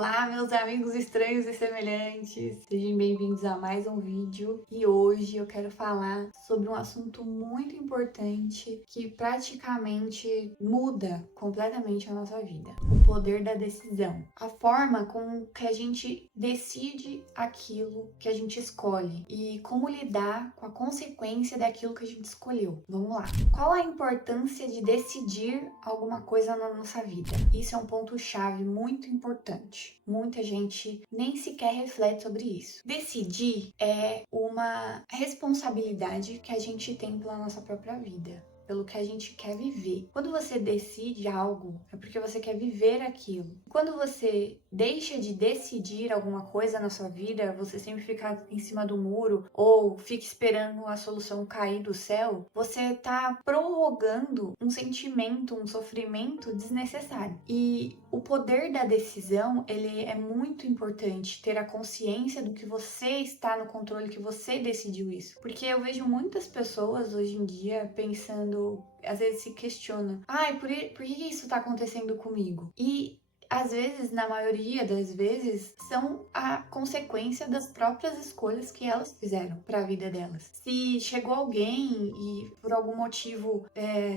Olá, meus amigos estranhos e semelhantes! Sejam bem-vindos a mais um vídeo e hoje eu quero falar sobre um assunto muito importante que praticamente muda completamente a nossa vida: o poder da decisão. A forma com que a gente decide aquilo que a gente escolhe e como lidar com a consequência daquilo que a gente escolheu. Vamos lá! Qual a importância de decidir alguma coisa na nossa vida? Isso é um ponto-chave muito importante. Muita gente nem sequer reflete sobre isso. Decidir é uma responsabilidade que a gente tem pela nossa própria vida, pelo que a gente quer viver. Quando você decide algo, é porque você quer viver aquilo. Quando você deixa de decidir alguma coisa na sua vida, você sempre fica em cima do muro ou fica esperando a solução cair do céu, você tá prorrogando um sentimento, um sofrimento desnecessário. E o poder da decisão, ele é muito importante, ter a consciência do que você está no controle, que você decidiu isso. Porque eu vejo muitas pessoas hoje em dia pensando, às vezes se questionam, por que isso tá acontecendo comigo? E às vezes, na maioria das vezes, são a consequência das próprias escolhas que elas fizeram para a vida delas. Se chegou alguém e por algum motivo,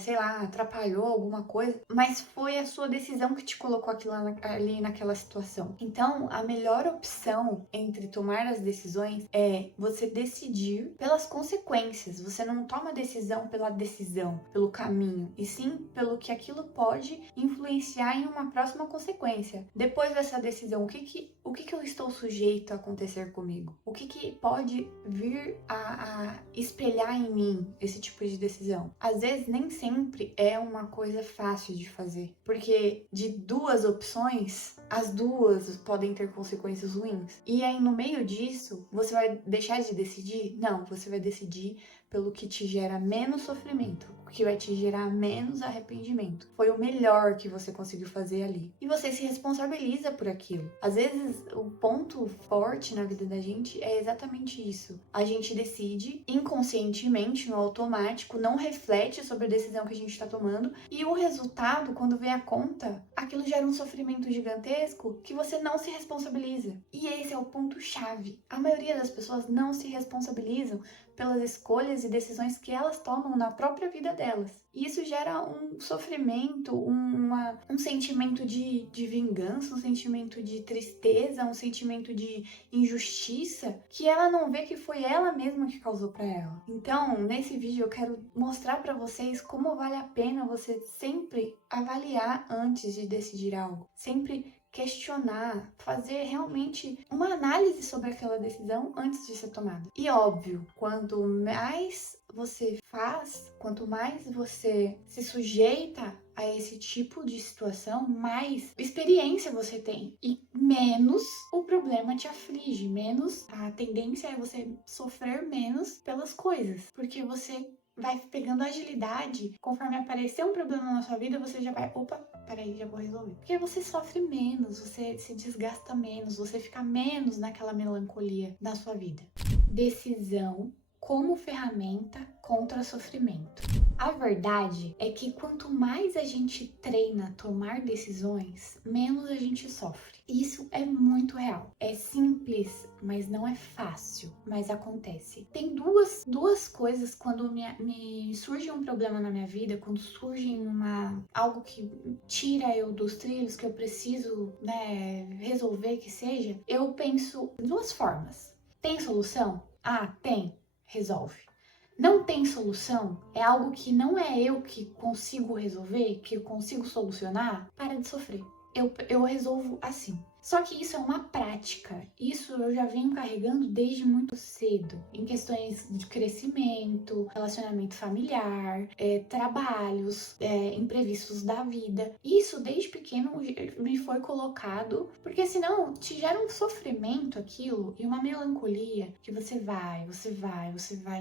sei lá, atrapalhou alguma coisa, mas foi a sua decisão que te colocou aquilo ali naquela situação. Então, a melhor opção entre tomar as decisões é você decidir pelas consequências. Você não toma decisão pela decisão, pelo caminho, e sim pelo que aquilo pode influenciar em uma próxima consequência. Depois dessa decisão, o que eu estou sujeito a acontecer comigo? O que pode vir a espelhar em mim esse tipo de decisão? Às vezes, nem sempre é uma coisa fácil de fazer, porque de duas opções, as duas podem ter consequências ruins. E aí, no meio disso, você vai deixar de decidir? Não, você vai decidir pelo que te gera menos sofrimento, o que vai te gerar menos arrependimento. Foi o melhor que você conseguiu fazer ali. E você se responsabiliza por aquilo. Às vezes, o ponto forte na vida da gente é exatamente isso. A gente decide inconscientemente, no automático, não reflete sobre a decisão que a gente está tomando, e o resultado, quando vem a conta, aquilo gera um sofrimento gigantesco que você não se responsabiliza. E esse é o ponto-chave. A maioria das pessoas não se responsabilizam pelas escolhas e decisões que elas tomam na própria vida delas. E isso gera um sofrimento, um sentimento de vingança, um sentimento de tristeza, um sentimento de injustiça que ela não vê que foi ela mesma que causou para ela. Então, nesse vídeo eu quero mostrar para vocês como vale a pena você sempre avaliar antes de decidir algo. Sempre questionar, fazer realmente uma análise sobre aquela decisão antes de ser tomada. E óbvio, quanto mais você faz, quanto mais você se sujeita a esse tipo de situação, mais experiência você tem e menos o problema te aflige, menos a tendência é você sofrer menos pelas coisas, porque você vai pegando agilidade. Conforme aparecer um problema na sua vida, você já vai, peraí, já vou resolver. Porque você sofre menos, você se desgasta menos, você fica menos naquela melancolia da sua vida. Decisão como ferramenta contra sofrimento. A verdade é que quanto mais a gente treina tomar decisões, menos a gente sofre. Isso é muito real. É simples, mas não é fácil, mas acontece. Tem duas coisas quando me surge um problema na minha vida, quando surge algo que tira eu dos trilhos, que eu preciso, resolver que seja, eu penso em duas formas. Tem solução? Tem. Resolve. Não tem solução? É algo que não é eu que consigo resolver, que eu consigo solucionar? Para de sofrer. Eu resolvo assim. Só que isso é uma prática. Isso eu já venho carregando desde muito cedo. Em questões de crescimento, relacionamento familiar, trabalhos, imprevistos da vida. Isso desde pequeno me foi colocado, porque senão te gera um sofrimento aquilo e uma melancolia que você vai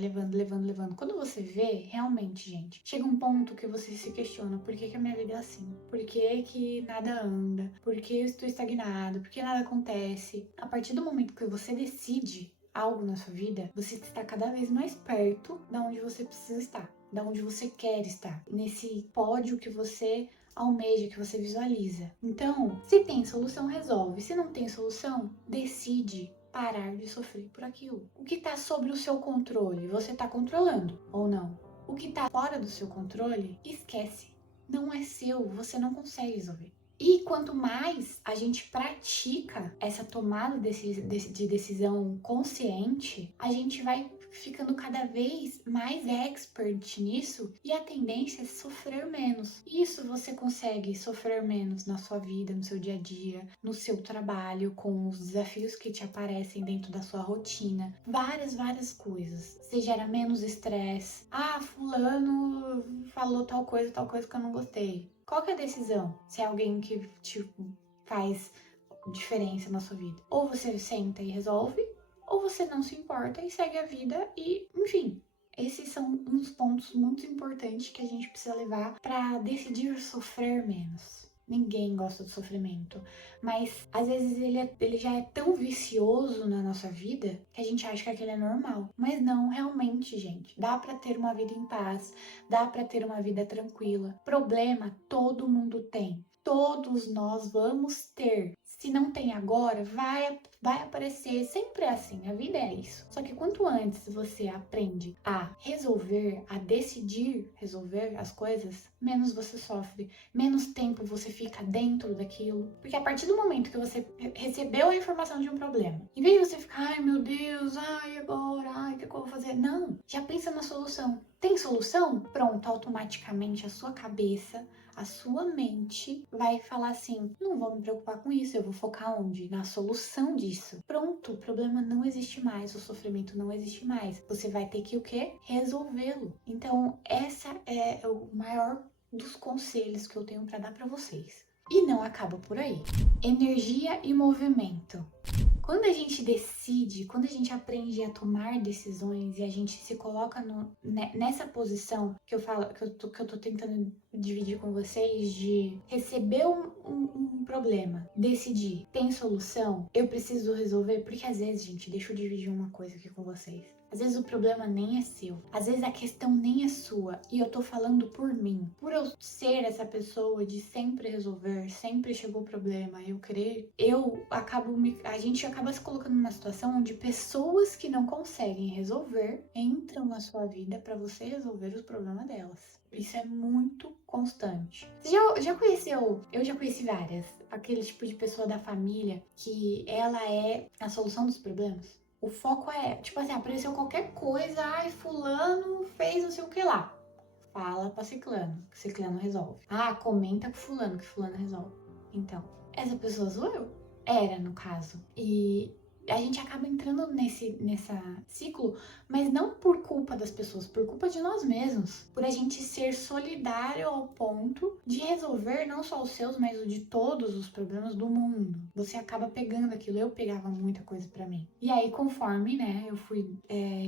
levando. Quando você vê, realmente, gente, chega um ponto que você se questiona: por que a minha vida é assim? Por que nada anda? Por que eu estou estagnado? Por que nada acontece? A partir do momento que você decide algo na sua vida, você está cada vez mais perto da onde você precisa estar, da onde você quer estar, nesse pódio que você almeja, que você visualiza. Então, se tem solução, resolve. Se não tem solução, decide parar de sofrer por aquilo. O que está sob o seu controle, você está controlando ou não? O que está fora do seu controle, esquece. Não é seu, você não consegue resolver. E quanto mais a gente pratica essa tomada de decisão consciente, a gente vai ficando cada vez mais expert nisso e a tendência é sofrer menos. Isso você consegue sofrer menos na sua vida, no seu dia a dia, no seu trabalho, com os desafios que te aparecem dentro da sua rotina. Várias coisas. Você gera menos estresse. Ah, fulano falou tal coisa que eu não gostei. Qual que é a decisão? Se é alguém que faz diferença na sua vida. Ou você senta e resolve, ou você não se importa e segue a vida e, enfim. Esses são uns pontos muito importantes que a gente precisa levar para decidir sofrer menos. Ninguém gosta do sofrimento, mas às vezes ele já é tão vicioso na nossa vida que a gente acha que aquilo é normal. Mas não, realmente, gente, dá para ter uma vida em paz, dá para ter uma vida tranquila. Problema todo mundo tem. Todos nós vamos ter. Se não tem agora, vai aparecer. Sempre é assim, a vida é isso. Só que quanto antes você aprende a resolver, a decidir resolver as coisas, menos você sofre, menos tempo você fica dentro daquilo. Porque a partir do momento que você recebeu a informação de um problema, em vez de você ficar, ai meu Deus, ai agora, ai o que eu vou fazer? Não, já pensa na solução. Tem solução? Pronto, automaticamente a sua cabeça, a sua mente vai falar assim, não vou me preocupar com isso, eu vou focar onde? Na solução disso. Pronto, o problema não existe mais, o sofrimento não existe mais. Você vai ter que o quê? Resolvê-lo. Então, essa é o maior dos conselhos que eu tenho para dar para vocês. E não acaba por aí. Energia e movimento. Quando a gente decide, quando a gente aprende a tomar decisões e a gente se coloca nessa posição que eu falo, que eu tô tentando dividir com vocês, de receber um problema, decidir, tem solução, eu preciso resolver, porque às vezes, gente, deixa eu dividir uma coisa aqui com vocês. Às vezes o problema nem é seu, às vezes a questão nem é sua, e eu tô falando por mim. Por eu ser essa pessoa de sempre resolver, sempre chegou o problema, a gente acaba se colocando numa situação onde pessoas que não conseguem resolver entram na sua vida para você resolver os problemas delas. Isso é muito constante. Você já conheceu? Eu já conheci várias. Aquele tipo de pessoa da família que ela é a solução dos problemas. O foco é, tipo assim, apareceu qualquer coisa, ai, fulano fez não sei o que lá. Fala pra ciclano, que ciclano resolve. Ah, comenta com fulano, que fulano resolve. Então, essa pessoa sou eu. Era, no caso. E a gente acaba entrando nessa ciclo, mas não por culpa das pessoas, por culpa de nós mesmos. Por a gente ser solidário ao ponto de resolver não só os seus, mas o de todos os problemas do mundo. Você acaba pegando aquilo, eu pegava muita coisa pra mim. E aí, conforme, né, eu fui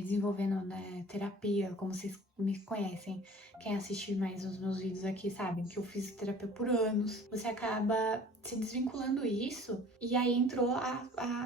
desenvolvendo, né, terapia, como vocês me conhecem, quem assistir mais os meus vídeos aqui sabem que eu fiz terapia por anos. Você acaba se desvinculando isso, e aí entrou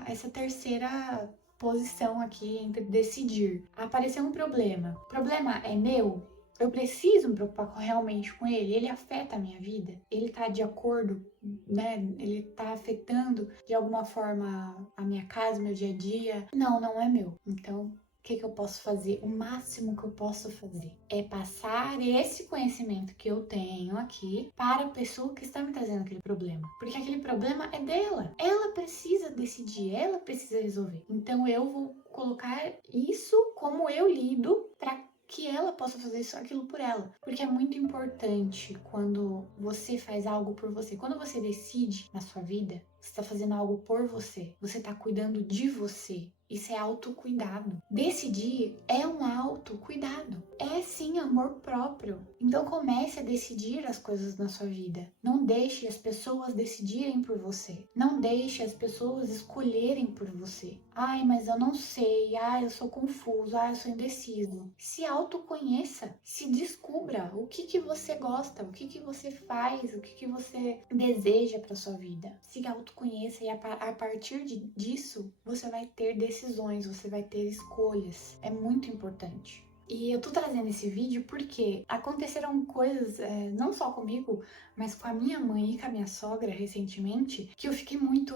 essa terceira posição aqui entre decidir. Apareceu um problema. O problema é meu? Eu preciso me preocupar realmente com ele? Ele afeta a minha vida? Ele tá de acordo, né? Ele tá afetando de alguma forma a minha casa, meu dia a dia? Não, não é meu. Então, o que eu posso fazer? O máximo que eu posso fazer é passar esse conhecimento que eu tenho aqui para a pessoa que está me trazendo aquele problema. Porque aquele problema é dela. Ela precisa decidir, ela precisa resolver. Então eu vou colocar isso como eu lido para que ela possa fazer isso, aquilo por ela. Porque é muito importante quando você faz algo por você. Quando você decide na sua vida, você está fazendo algo por você. Você está cuidando de você. Isso é autocuidado. Decidir é um autocuidado. É sim amor próprio. Então comece a decidir as coisas na sua vida. Não deixe as pessoas decidirem por você. Não deixe as pessoas escolherem por você. Ai, mas eu não sei. Ai, eu sou confuso. Ai, eu sou indeciso. Se autoconheça. Se descubra o que você gosta, o que você faz, o que você deseja para sua vida. Se autoconheça e a partir disso você vai ter decisões, você vai ter escolhas. É muito importante. E eu tô trazendo esse vídeo porque aconteceram coisas, não só comigo, mas com a minha mãe e com a minha sogra recentemente, que eu fiquei muito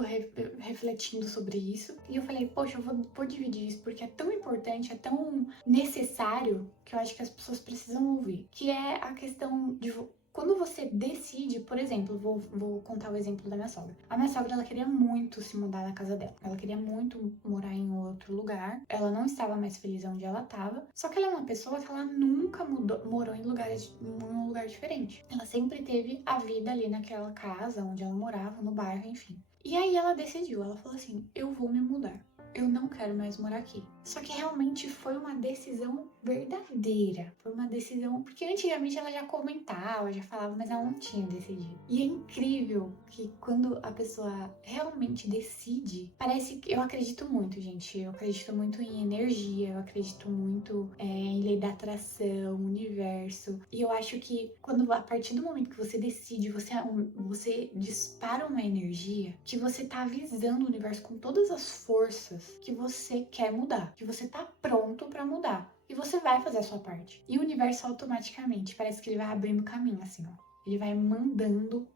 refletindo sobre isso. E eu falei, poxa, eu vou dividir isso porque é tão importante, é tão necessário, que eu acho que as pessoas precisam ouvir. Que é a questão de quando você decide, por exemplo, vou contar o exemplo da minha sogra. A minha sogra, ela queria muito se mudar da casa dela. Ela queria muito morar em outro lugar. Ela não estava mais feliz onde ela estava. Só que ela é uma pessoa que ela nunca morou em um lugar diferente. Ela sempre teve a vida ali naquela casa onde ela morava, no bairro, enfim. E aí ela decidiu, ela falou assim, eu vou me mudar. Eu não quero mais morar aqui. Só que realmente foi uma decisão verdadeira. Foi uma decisão. Porque antigamente ela já comentava, já falava, mas ela não tinha decidido. E é incrível que quando a pessoa realmente decide, parece que. Eu acredito muito, gente. Eu acredito muito em energia, eu acredito muito em lei da atração, universo. E eu acho que quando a partir do momento que você decide, você dispara uma energia que você tá avisando o universo com todas as forças que você quer mudar, que você tá pronto para mudar. E você vai fazer a sua parte. E o universo automaticamente, parece que ele vai abrindo caminho assim, ó. Ele vai mandando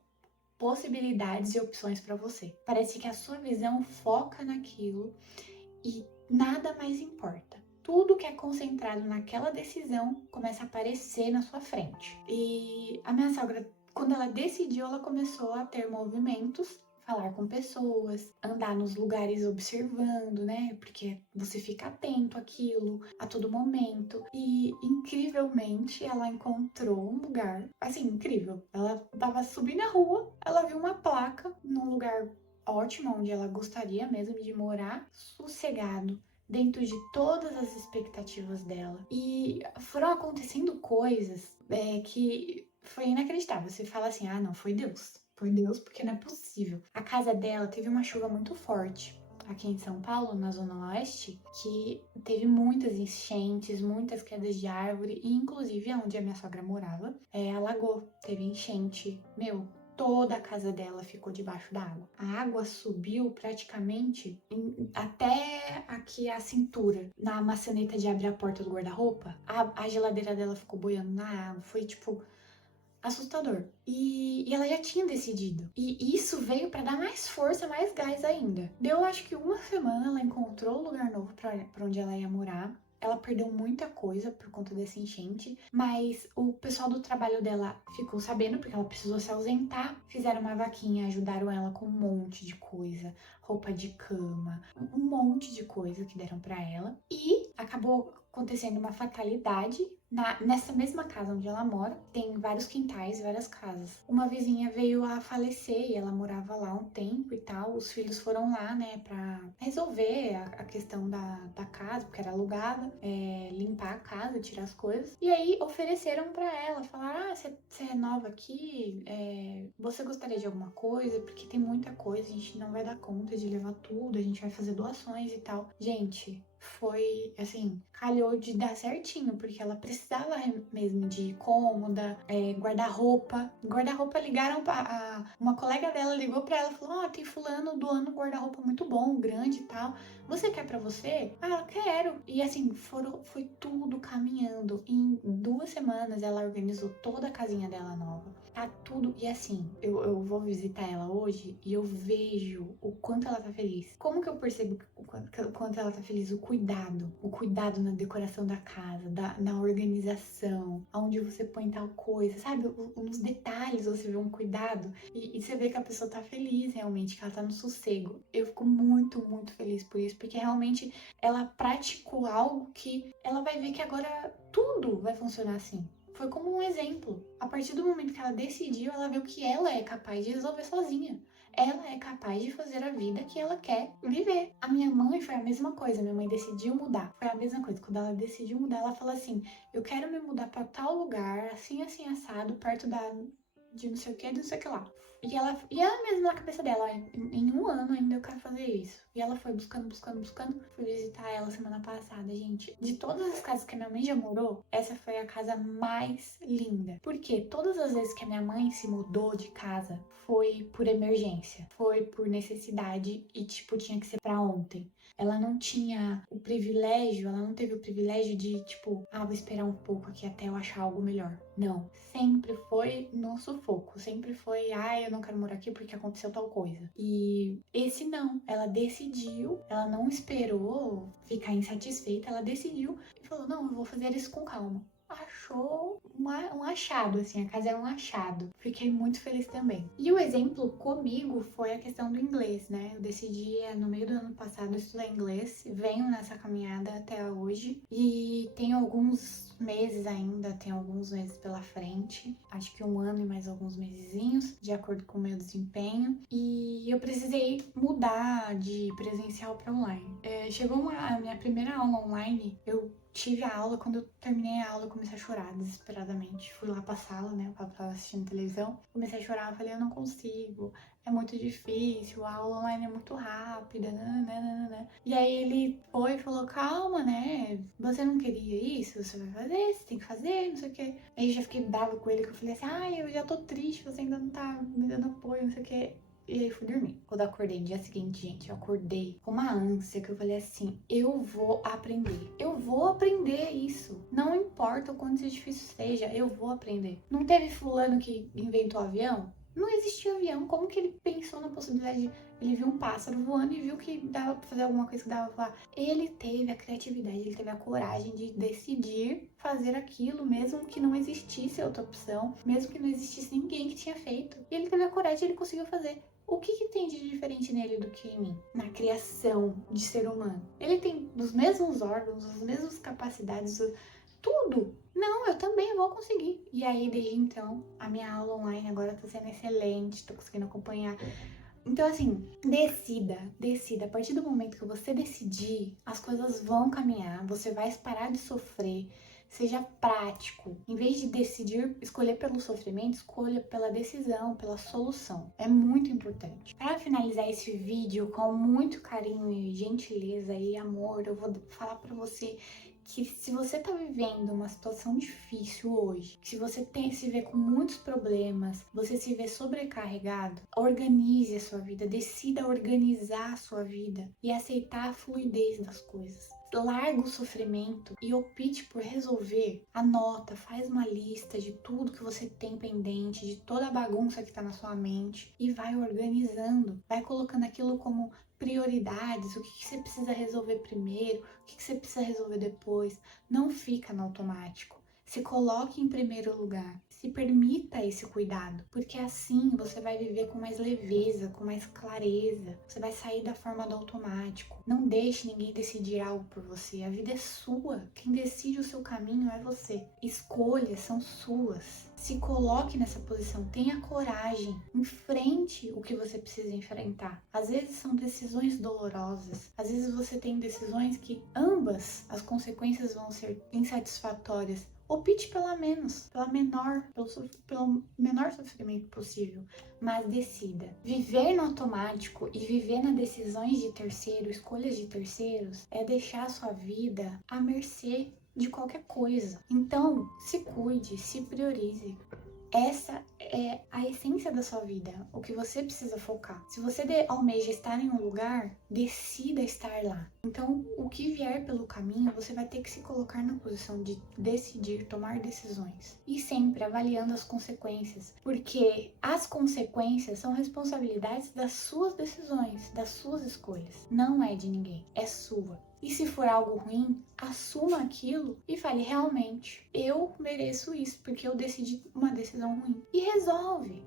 possibilidades e opções para você. Parece que a sua visão foca naquilo e nada mais importa. Tudo que é concentrado naquela decisão começa a aparecer na sua frente. E a minha sogra, quando ela decidiu, ela começou a ter movimentos, falar com pessoas, andar nos lugares observando, né? Porque você fica atento àquilo a todo momento. E incrivelmente ela encontrou um lugar, assim, incrível. Ela tava subindo a rua, ela viu uma placa num lugar ótimo, onde ela gostaria mesmo de morar, sossegado, dentro de todas as expectativas dela. E foram acontecendo coisas que foi inacreditável. Você fala assim, ah, não, foi Deus. Foi Deus, porque não é possível. A casa dela teve uma chuva muito forte aqui em São Paulo, na Zona Oeste, que teve muitas enchentes, muitas quedas de árvore, e inclusive onde a minha sogra morava, alagou, teve enchente. Meu, toda a casa dela ficou debaixo da água. A água subiu praticamente até aqui a cintura. Na maçaneta de abrir a porta do guarda-roupa, a geladeira dela ficou boiando na água. Foi tipo assustador. E ela já tinha decidido. E isso veio para dar mais força, mais gás ainda. Deu, acho que uma semana, ela encontrou um lugar novo para onde ela ia morar. Ela perdeu muita coisa por conta desse enchente, mas o pessoal do trabalho dela ficou sabendo porque ela precisou se ausentar. Fizeram uma vaquinha, ajudaram ela com um monte de coisa, roupa de cama, um monte de coisa que deram para ela. E acabou acontecendo uma fatalidade. Nessa mesma casa onde ela mora, tem vários quintais, várias casas. Uma vizinha veio a falecer e ela morava lá um tempo e tal. Os filhos foram lá, né, pra resolver a questão da casa, porque era alugada, limpar a casa, tirar as coisas. E aí ofereceram pra ela, falaram, ah, você é nova aqui, você gostaria de alguma coisa? Porque tem muita coisa, a gente não vai dar conta de levar tudo, a gente vai fazer doações e tal. Gente, foi, assim, calhou de dar certinho, porque ela precisava mesmo de cômoda, guarda-roupa. Guarda-roupa ligaram uma colega dela ligou pra ela e falou, ó, tem fulano doando um guarda-roupa muito bom, grande e tal. Você quer pra você? Ah, eu quero. E assim, foi tudo caminhando. Em 2 semanas ela organizou toda a casinha dela nova. Tá tudo. E assim, eu vou visitar ela hoje e eu vejo o quanto ela tá feliz. Como que eu percebo o quanto ela tá feliz? O cuidado na decoração da casa, na organização, aonde você põe tal coisa, sabe? Nos detalhes você vê um cuidado e você vê que a pessoa tá feliz realmente, que ela tá no sossego. Eu fico muito, muito feliz por isso, porque realmente ela praticou algo que ela vai ver que agora tudo vai funcionar assim. Foi como um exemplo. A partir do momento que ela decidiu, ela viu que ela é capaz de resolver sozinha. Ela é capaz de fazer a vida que ela quer viver. A minha mãe foi a mesma coisa. Minha mãe decidiu mudar. Foi a mesma coisa. Quando ela decidiu mudar, ela falou assim: eu quero me mudar para tal lugar, assim, assim, assado, perto de não sei o que, de não sei o que lá. E ela mesma na cabeça dela, em um ano ainda eu quero fazer isso. E ela foi buscando. Fui visitar ela semana passada, gente. De todas as casas que a minha mãe já morou, essa foi a casa mais linda. Porque todas as vezes que a minha mãe se mudou de casa, foi por emergência, foi por necessidade e, tipo, tinha que ser pra ontem. Ela não tinha o privilégio, ela não teve o privilégio de, tipo, vou esperar um pouco aqui até eu achar algo melhor. Não. Sempre foi no sufoco. Sempre foi, eu não quero morar aqui porque aconteceu tal coisa. E esse não. Ela decidiu, ela não esperou ficar insatisfeita, ela decidiu e falou: não, eu vou fazer isso com calma. Achou um achado, assim, a casa era um achado. Fiquei muito feliz também. E o exemplo comigo foi a questão do inglês, né? Eu decidi no meio do ano passado estudar inglês, venho nessa caminhada até hoje e tenho alguns meses ainda, tenho alguns meses pela frente, acho que um ano e mais alguns mesezinhos, de acordo com o meu desempenho, e eu precisei mudar de presencial para online. Chegou a minha primeira aula online, eu tive a aula, quando eu terminei a aula eu comecei a chorar desesperadamente. Fui lá pra sala, né, eu tava assistindo televisão, comecei a chorar, eu falei, eu não consigo, é muito difícil, a aula online é muito rápida, nananana. E aí ele foi e falou, calma, né, você não queria isso, você vai fazer, você tem que fazer, não sei o quê. Aí eu já fiquei brava com ele, que eu falei assim, eu já tô triste, você ainda não tá me dando apoio, não sei o quê. E aí fui dormir. Quando eu acordei no dia seguinte, gente, eu acordei com uma ânsia que eu falei assim, eu vou aprender. Eu vou aprender isso. Não importa o quanto difícil seja, eu vou aprender. Não teve fulano que inventou avião? Não existia avião. Como que ele pensou na possibilidade de... Ele viu um pássaro voando e viu que dava pra fazer alguma coisa que dava pra... Ele teve a criatividade, ele teve a coragem de decidir fazer aquilo, mesmo que não existisse outra opção, mesmo que não existisse ninguém que tinha feito. E ele teve a coragem e ele conseguiu fazer. O que tem de diferente nele do que em mim? Na criação de ser humano. Ele tem os mesmos órgãos, as mesmas capacidades, tudo. Não, eu também vou conseguir. E aí, desde então, a minha aula online agora tá sendo excelente, tô conseguindo acompanhar. Então, assim, decida. A partir do momento que você decidir, as coisas vão caminhar, você vai parar de sofrer. Seja prático. Em vez de decidir, escolher pelo sofrimento, escolha pela decisão, pela solução. É muito importante. Para finalizar esse vídeo com muito carinho e gentileza e amor, eu vou falar para você que se você tá vivendo uma situação difícil hoje, se você se vê com muitos problemas, você se vê sobrecarregado, organize a sua vida, decida organizar a sua vida e aceitar a fluidez das coisas. Larga o sofrimento e opte por resolver. Anota, faz uma lista de tudo que você tem pendente, de toda a bagunça que tá na sua mente e vai organizando, vai colocando aquilo como prioridades, o que você precisa resolver primeiro, o que você precisa resolver depois. Não fica no automático. Se coloque em primeiro lugar. Se permita esse cuidado, porque assim você vai viver com mais leveza, com mais clareza. Você vai sair da forma do automático. Não deixe ninguém decidir algo por você. A vida é sua. Quem decide o seu caminho é você. Escolhas são suas. Se coloque nessa posição, tenha coragem, enfrente o que você precisa enfrentar. Às vezes são decisões dolorosas, às vezes você tem decisões que ambas as consequências vão ser insatisfatórias. Opte pela menor, pelo menor sofrimento possível, mas decida. Viver no automático e viver nas decisões de terceiro, escolhas de terceiros, é deixar a sua vida à mercê de qualquer coisa. Então, se cuide, se priorize. Essa é a essência da sua vida, o que você precisa focar. Se você almeja estar em um lugar, decida estar lá. Então, o que vier pelo caminho, você vai ter que se colocar na posição de decidir, tomar decisões. E sempre avaliando as consequências, porque as consequências são responsabilidades das suas decisões, das suas escolhas. Não é de ninguém, é sua. E se for algo ruim, assuma aquilo e fale, realmente, eu mereço isso, porque eu decidi uma decisão ruim. E resolve.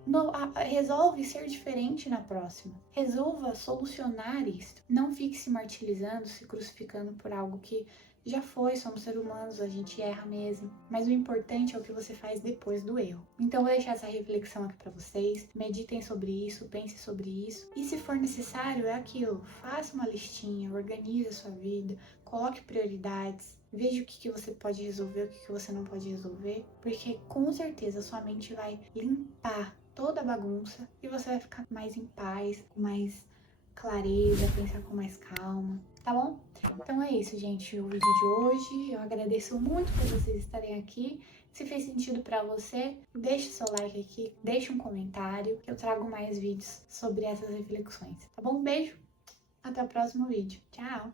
Resolve ser diferente na próxima. Resolva solucionar isso. Não fique se martirizando, se crucificando por algo que já foi, somos seres humanos, a gente erra mesmo. Mas o importante é o que você faz depois do erro. Então eu vou deixar essa reflexão aqui pra vocês. Meditem sobre isso, pensem sobre isso. E se for necessário, é aquilo. Faça uma listinha, organize a sua vida, coloque prioridades. Veja o que você pode resolver, o que você não pode resolver. Porque com certeza sua mente vai limpar toda a bagunça e você vai ficar mais em paz, com mais clareza, pensar com mais calma, tá bom? Então é isso, gente, o vídeo de hoje. Eu agradeço muito por vocês estarem aqui. Se fez sentido pra você, deixe seu like aqui, deixe um comentário, que eu trago mais vídeos sobre essas reflexões, tá bom? Um beijo, até o próximo vídeo. Tchau!